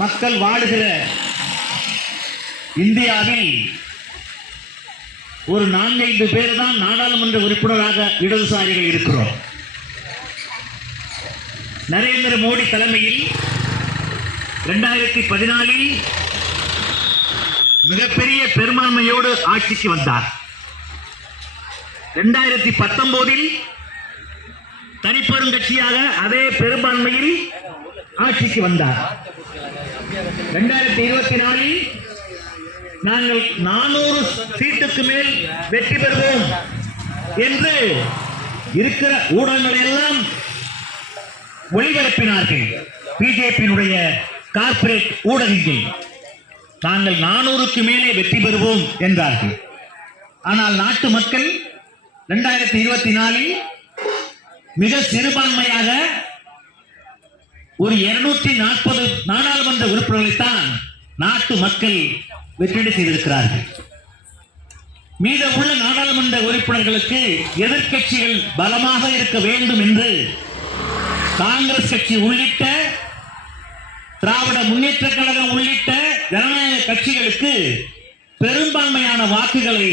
மக்கள் வாழுகிற இந்தியாவில் ஒரு நான்கைந்து பேர் தான் நாடாளுமன்ற உறுப்பினராக இடதுசாரிகள் இருக்கிறோம். நரேந்திர மோடி தலைமையில் இரண்டாயிரத்தி பதினாலில் மிகப்பெரிய பெரும்பான்மையோடு ஆட்சிக்கு வந்தார். இரண்டாயிரத்தி பத்தொன்பதில் தனிப்பெரும் கட்சியாக அதே பெரும்பான்மையில் ஆட்சிக்கு வந்தார். ரெண்டாயிரத்தி இருபத்தி நாலில் நாங்கள் நானூறு சீட்டுக்கு மேல் வெற்றி பெறுவோம் என்று இருக்கிற ஊடகங்களை எல்லாம் ஒளிபரப்பினார்கள். பிஜேபியினுடைய கார்ப்பரேட் ஊடகங்கள். தாங்கள் நானூறுக்கு மேலே வெற்றி பெறுவோம் என்றார்கள். ஆனால் நாட்டு மக்கள் ரெண்டாயிரத்தி இருபத்தி நாலில் மிக சிறுபான்மையாக ஒரு இருநூற்றி நாற்பது நாடாளுமன்ற உறுப்பினர்களைத்தான் நாட்டு மக்கள் வெற்றிடை செய்திருக்கிறார்கள். உள்ள நாடாளுமன்ற உறுப்பினர்களுக்கு எதிர்க்கட்சிகள் பலமாக இருக்க வேண்டும் என்று காங்கிரஸ் கட்சி உள்ளிட்ட திராவிட முன்னேற்ற கழகம் உள்ளிட்ட ஜனநாயக கட்சிகளுக்கு பெரும்பான்மையான வாக்குகளை